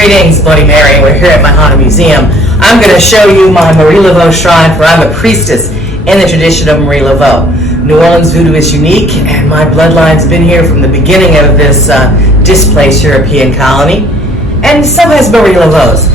Greetings, Bloody Mary. We're here at my haunted museum. I'm going to show you my Mary Laveau shrine, for I'm a priestess in the tradition of Mary Laveau. New Orleans Voodoo is unique, and my bloodline's been here from the beginning of this displaced European colony, and so has Mary Laveau's.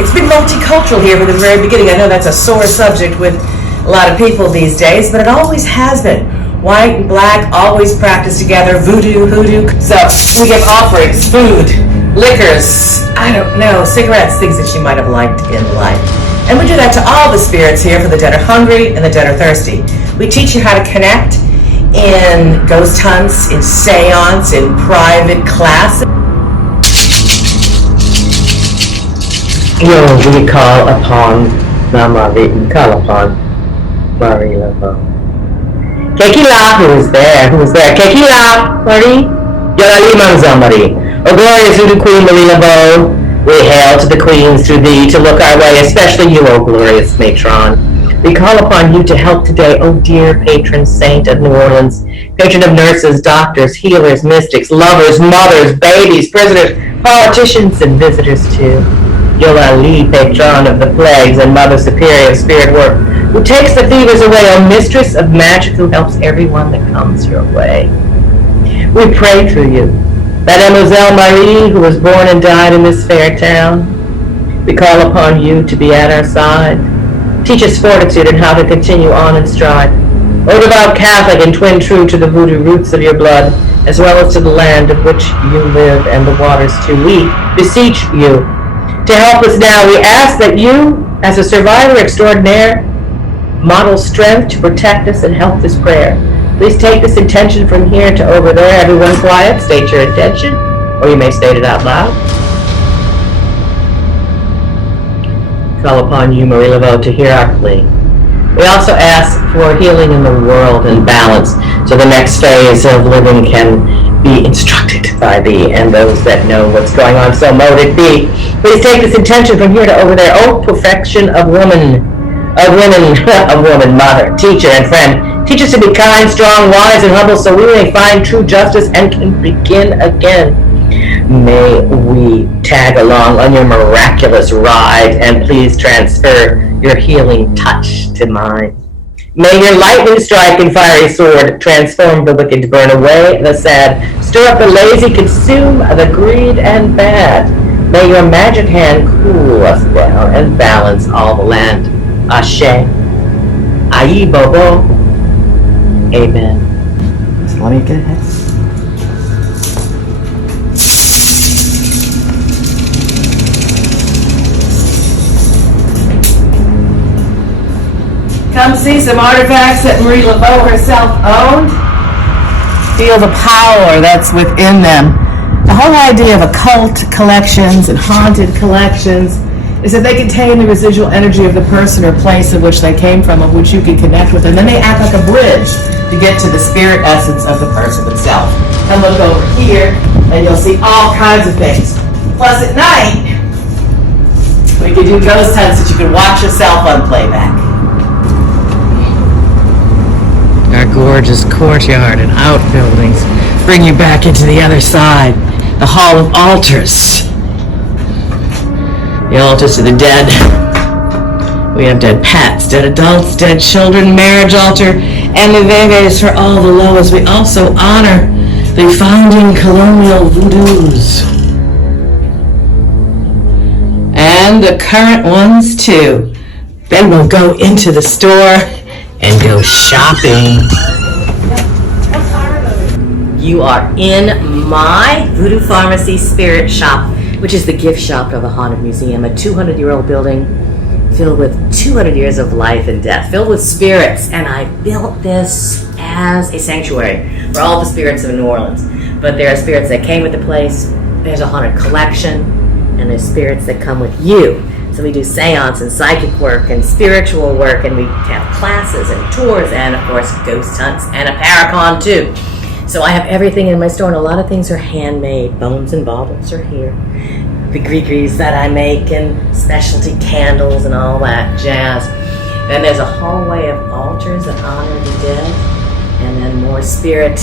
It's been multicultural here from the very beginning. I know that's a sore subject with a lot of people these days, but it always has been. White and black always practice together, voodoo, hoodoo. So we give offerings, food, liquors, I don't know, cigarettes, things that you might have liked in life. And we do that to all the spirits here, for the dead are hungry and the dead are thirsty. We teach you how to connect in ghost hunts, in seance, in private class. We call upon Mary Laveau. Kekila, who's there? Kekila, Marie? Yorali Manza, Marie. O glorious Voodoo Queen Mary Laveau, we hail to the queens through thee to look our way, especially you, O glorious matron. We call upon you to help today, O dear patron saint of New Orleans, patron of nurses, doctors, healers, mystics, lovers, mothers, babies, prisoners, politicians, and visitors too. Yorali, patron of the plagues and mother superior of spirit work, who takes the fevers away, O mistress of magic, who helps everyone that comes your way. We pray through you, Mademoiselle Marie, who was born and died in this fair town. We call upon you to be at our side. Teach us fortitude and how to continue on and strive. O devout Catholic and twin true to the voodoo roots of your blood, as well as to the land of which you live and the waters too, we beseech you to help us now. We ask that you, as a survivor extraordinaire, model strength to protect us and help this prayer. Please take this intention from here to over there. Everyone quiet, state your intention, or you may state it out loud. Call upon you, Mary Laveau, to hear our plea. We also ask for healing in the world and balance, so the next phase of living can be instructed by thee and those that know what's going on, so mote it be. Please take this intention from here to over there. Oh, perfection of woman, mother, teacher, and friend. Teach us to be kind, strong, wise, and humble, so we may find true justice and can begin again. May we tag along on your miraculous ride, and please transfer your healing touch to mine. May your lightning strike and fiery sword transform the wicked, burn away the sad, stir up the lazy, consume the greed and bad. May your magic hand cool us down and balance all the land. Ashe. Ayi Bobo. Amen. So let me get ahead. Come see some artifacts that Mary Laveau herself owned. Feel the power that's within them. The whole idea of occult collections and haunted collections is that they contain the residual energy of the person or place of which they came from, of which you can connect with, and then they act like a bridge to get to the spirit essence of the person themselves. And look over here, and you'll see all kinds of things. Plus at night, we can do ghost hunts that you can watch yourself on playback. Our gorgeous courtyard and outbuildings bring you back into the other side, the Hall of Altars. The altars to the dead. We have dead pets, dead adults, dead children, marriage altar, and the vegas for all the loas. We also honor the founding colonial voodoos. And the current ones too. Then we'll go into the store and go shopping. You are in my Voodoo Pharmacy Spirit Shop, which is the gift shop of the Haunted Museum, a 200-year-old building filled with 200 years of life and death, filled with spirits. And I built this as a sanctuary for all the spirits of New Orleans. But there are spirits that came with the place, there's a haunted collection, and there's spirits that come with you. So we do seance and psychic work and spiritual work, and we have classes and tours, and of course ghost hunts and a paracon too. So I have everything in my store, and a lot of things are handmade. Bones and baubles are here. The gree-grees that I make, and specialty candles and all that jazz. Then there's a hallway of altars that honor the dead, and then more spirit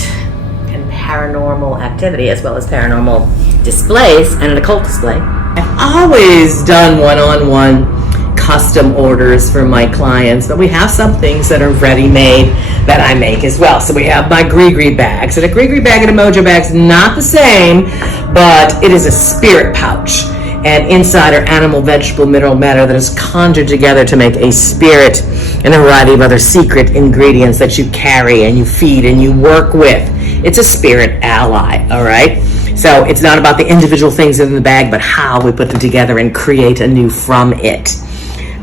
and paranormal activity, as well as paranormal displays and an occult display. I've always done one-on-one custom orders for my clients, but we have some things that are ready-made that I make as well. So we have my gree-gree bags, and a gree-gree bag and a mojo bag is not the same, but it is a spirit pouch, and inside are animal, vegetable, mineral matter that is conjured together to make a spirit and a variety of other secret ingredients that you carry and you feed and you work with. It's a spirit ally, all right? So it's not about the individual things in the bag, but how we put them together and create anew from it.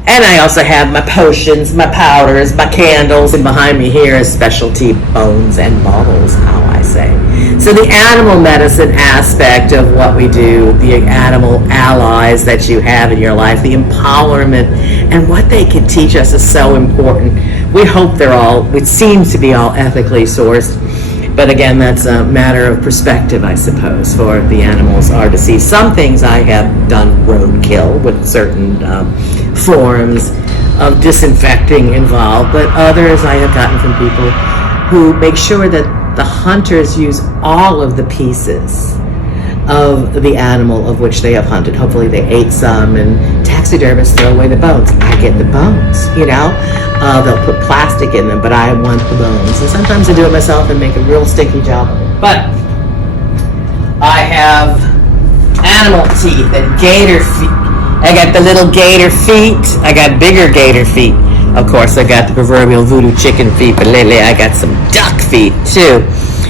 And I also have my potions, my powders, my candles, and behind me here is specialty bones and bottles, how I say. So the animal medicine aspect of what we do, the animal allies that you have in your life, the empowerment, and what they can teach us is so important. We hope they're all, it seems to be all ethically sourced. But again, that's a matter of perspective, I suppose, for the animals are to see. Some things I have done roadkill with certain forms of disinfecting involved, but others I have gotten from people who make sure that the hunters use all of the pieces of the animal of which they have hunted. Hopefully they ate some, and taxidermists throw away the bones. I get the bones, you know. They'll put plastic in them, but I want the bones. And sometimes I do it myself and make a real stinky job of it. But I have animal teeth and gator feet. I got the little gator feet. I got bigger gator feet. Of course, I got the proverbial voodoo chicken feet, but lately I got some duck feet too.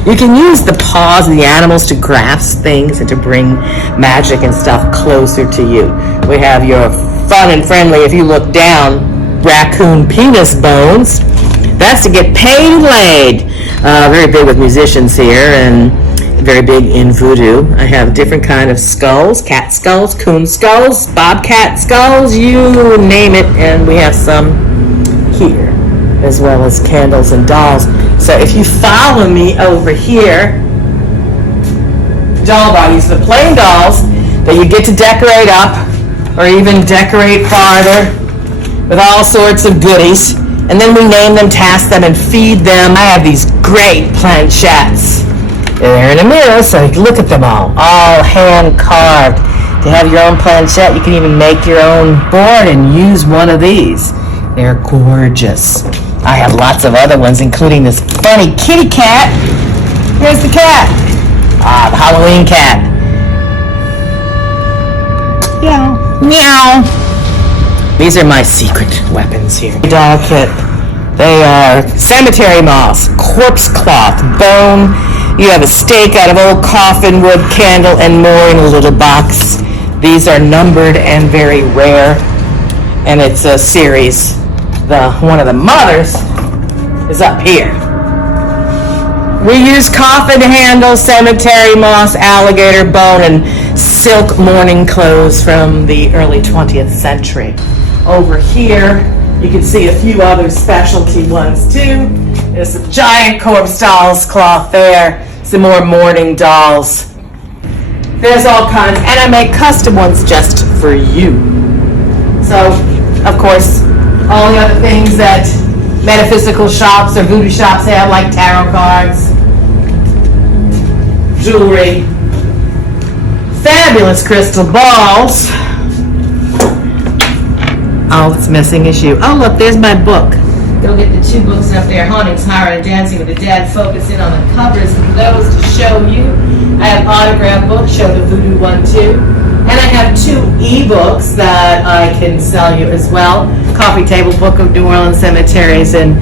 You can use the paws of the animals to grasp things and to bring magic and stuff closer to you. We have your fun and friendly, if you look down, raccoon penis bones. That's to get paid and laid. Very big with musicians here and very big in voodoo. I have different kind of skulls, cat skulls, coon skulls, bobcat skulls, you name it, and we have some here, as well as candles and dolls. So if you follow me over here, doll bodies, the plain dolls that you get to decorate up or even decorate farther with all sorts of goodies. And then we name them, task them, and feed them. I have these great planchettes. They're in a mirror, so you can look at them all hand carved. To have your own planchette, you can even make your own board and use one of these. They're gorgeous. I have lots of other ones, including this funny kitty cat. Here's the cat. The Halloween cat. Meow. Meow. These are my secret weapons here. Doll kit. They are cemetery moss, corpse cloth, bone. You have a stake out of old coffin wood, candle, and more in a little box. These are numbered and very rare, and it's a series. One of the mothers is up here. We use coffin handles, cemetery moss, alligator bone, and silk mourning clothes from the early 20th century. Over here, you can see a few other specialty ones too. There's some giant corpse dolls cloth there, some more mourning dolls. There's all kinds, and I make custom ones just for you. So, of course, all the other things that metaphysical shops or voodoo shops have, like tarot cards, jewelry, fabulous crystal balls. Oh, it's missing is you. Oh, look, there's my book. Go get the two books up there, Hauntings, Horror, and Dancing with the Dead. Focus in on the covers of those to show you. I have autograph books, show the voodoo one too. And I have 2 ebooks that I can sell you as well. Coffee Table Book of New Orleans Cemeteries and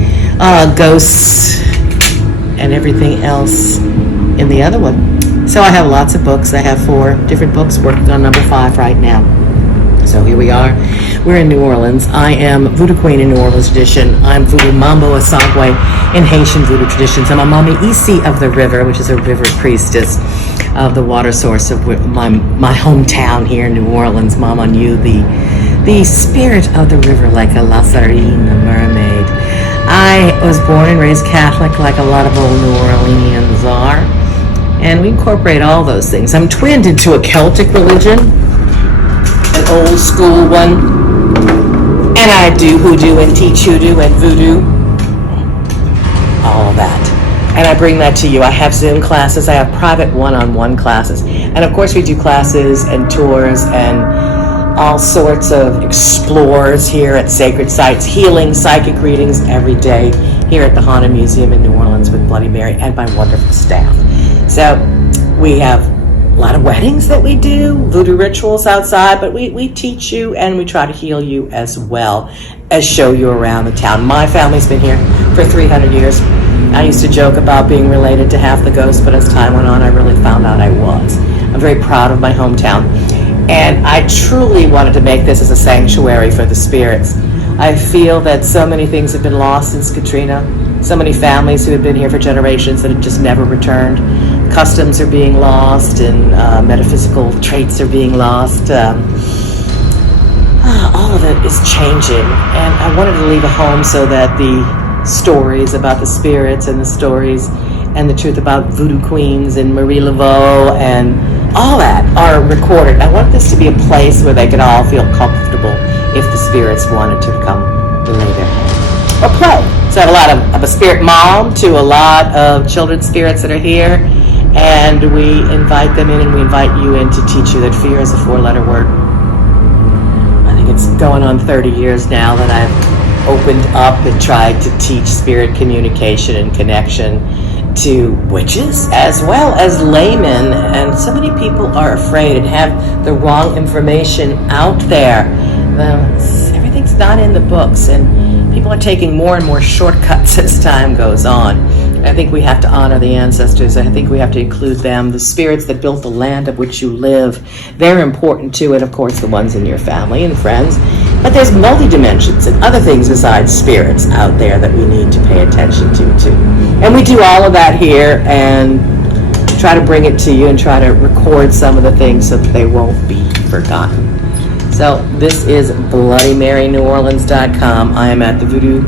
Ghosts and everything else in the other one. So I have lots of books. I have 4 different books, working on number 5 right now. So here we are. We're in New Orleans. I am Voodoo Queen in New Orleans tradition. I'm Voodoo Mambo Asagwe in Haitian Voodoo traditions. I'm a Mami Isi of the river, which is a river priestess of the water source of my hometown here in New Orleans. Mama knew the spirit of the river like a Lassarine, a mermaid. I was born and raised Catholic like a lot of old New Orleanians are. And we incorporate all those things. I'm twinned into a Celtic religion, an old school one. And I do hoodoo and teach hoodoo and voodoo. All of that. and I bring that to you. I have Zoom classes, I have private one-on-one classes, and of course we do classes and tours and all sorts of explores here at sacred sites, healing, psychic readings every day here at the Haunted Museum in New Orleans with Bloody Mary and my wonderful staff. So we have a lot of weddings that we do, voodoo rituals outside, but we teach you and we try to heal you as well as show you around the town. My family's been here for 300 years. I used to joke about being related to half the ghosts, but as time went on, I really found out I was. I'm very proud of my hometown, and I truly wanted to make this as a sanctuary for the spirits. I feel that so many things have been lost since Katrina, so many families who have been here for generations that have just never returned. Customs are being lost, and metaphysical traits are being lost. All of it is changing, and I wanted to leave a home so that the stories about the spirits and the stories and the truth about voodoo queens and Mary Laveau and all that are recorded. I want this to be a place where they could all feel comfortable if the spirits wanted to come and lay their head or play. So I have a lot of a spirit mom to a lot of children's spirits that are here, and we invite them in and we invite you in to teach you that fear is a 4-letter word. I think it's going on 30 years now that I've opened up and tried to teach spirit communication and connection to witches as well as laymen, and so many people are afraid and have the wrong information out there. Everything's not in the books, and people are taking more and more shortcuts as time goes on. I think we have to honor the ancestors. I think we have to include them, the spirits that built the land of which you live. They're important too, and of course the ones in your family and friends. But there's multi-dimensions and other things besides spirits out there that we need to pay attention to too. And we do all of that here and try to bring it to you and try to record some of the things so that they won't be forgotten. So this is BloodyMaryNewOrleans.com. I am at the Voodoo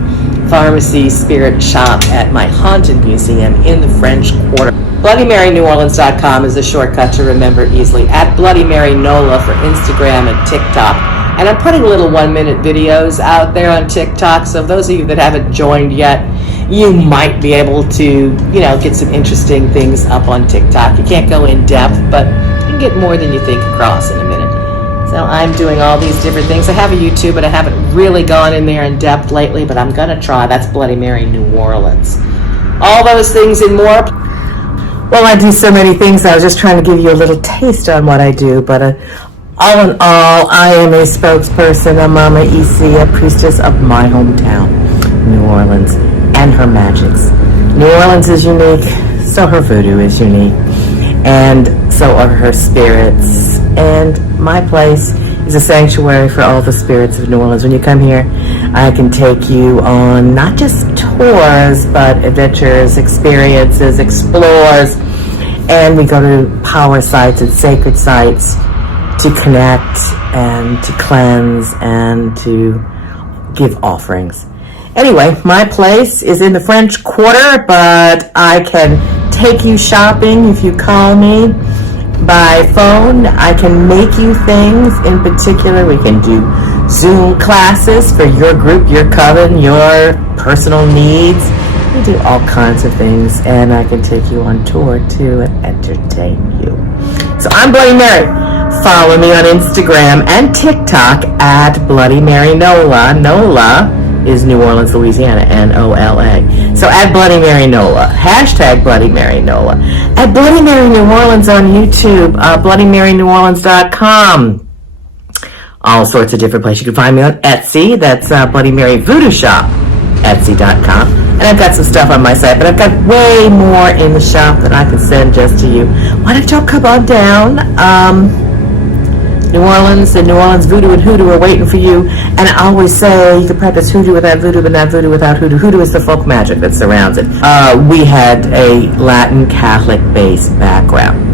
Pharmacy Spirit Shop at my haunted museum in the French Quarter. BloodyMaryNewOrleans.com is a shortcut to remember easily. At Bloody Mary NOLA for Instagram and TikTok. And I'm putting little 1-minute videos out there on TikTok, so those of you that haven't joined yet, you might be able to, get some interesting things up on TikTok. You can't go in depth, but you can get more than you think across in a minute. So I'm doing all these different things. I have a YouTube, but I haven't really gone in there in depth lately, but I'm going to try. That's Bloody Mary New Orleans. All those things and more. Well, I do so many things. I was just trying to give you a little taste on what I do, but all in all, I am a spokesperson, a Mama EC, a priestess of my hometown, New Orleans, and her magics. New Orleans is unique, so her voodoo is unique, and so are her spirits. And my place is a sanctuary for all the spirits of New Orleans. When you come here, I can take you on not just tours, but adventures, experiences, explores, and we go to power sites and sacred sites to connect and to cleanse and to give offerings. Anyway, my place is in the French Quarter, but I can take you shopping if you call me by phone. I can make you things. In particular, we can do Zoom classes for your group, your coven, your personal needs. We do all kinds of things, and I can take you on tour too and entertain you. So I'm Bloody Mary. Follow me on Instagram and TikTok at Bloody Mary NOLA. NOLA is New Orleans, Louisiana, NOLA. So at Bloody Mary NOLA, hashtag Bloody Mary NOLA. At Bloody Mary New Orleans on YouTube, BloodyMaryNewOrleans.com. All sorts of different places. You can find me on Etsy. That's Bloody Mary Voodoo Shop, Etsy.com. And I've got some stuff on my site, but I've got way more in the shop that I can send just to you. Why don't y'all come on down? New Orleans and New Orleans Voodoo and Hoodoo are waiting for you. And I always say you can practice Hoodoo without Voodoo, but not Voodoo without Hoodoo. Hoodoo is the folk magic that surrounds it. We had a Latin Catholic-based background.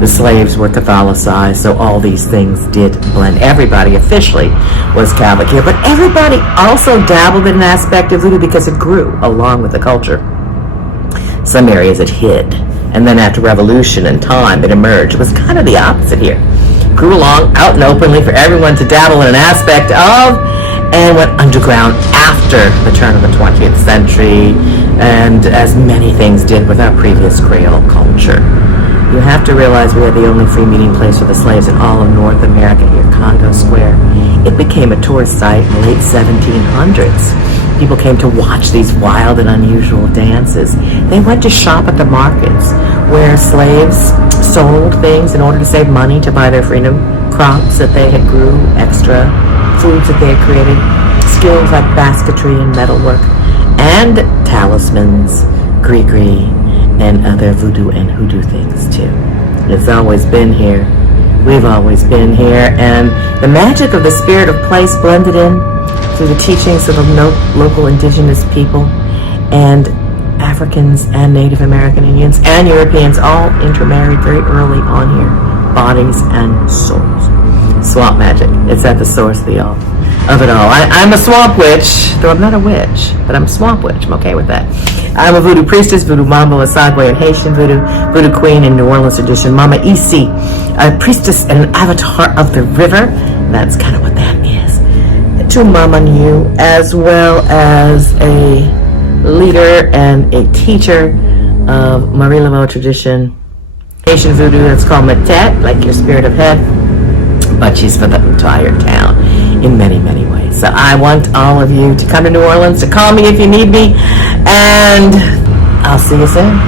The slaves were Catholicized, so all these things did blend. Everybody officially was Catholic here, but everybody also dabbled in an aspect of Voodoo because it grew along with the culture. Some areas it hid, and then after Revolution and time, it emerged. It was kind of the opposite here. Grew along out and openly for everyone to dabble in an aspect of, and went underground after after the turn of the 20th century, and as many things did with our previous Creole culture. You have to realize we had the only free meeting place for the slaves in all of North America here, Congo Square. It became a tourist site in the late 1700s. People came to watch these wild and unusual dances. They went to shop at the markets where slaves sold things in order to save money to buy their freedom, crops that they had grew, extra foods that they had created, skills like basketry and metalwork, and talismans, gree-gree, and other voodoo and hoodoo things too. It's always been here. We've always been here, and the magic of the spirit of place blended in through the teachings of the local indigenous people and Africans and Native American Indians and Europeans all intermarried very early on here, bodies and souls. Swamp magic. It's at the source of it all. I'm a swamp witch, though I'm not a witch, but I'm a swamp witch. I'm okay with that. I'm a voodoo priestess, voodoo mambo, a Sagwe and Haitian voodoo, voodoo queen in New Orleans tradition, Mama Isi, a priestess and an avatar of the river. That's kind of what that is. To Mama New, as well as a leader and a teacher of Mary Laveau tradition, Haitian voodoo. That's called Matet, like your spirit of head, but she's for the entire town in many, many ways. So I want all of you to come to New Orleans, to call me if you need me, and I'll see you soon.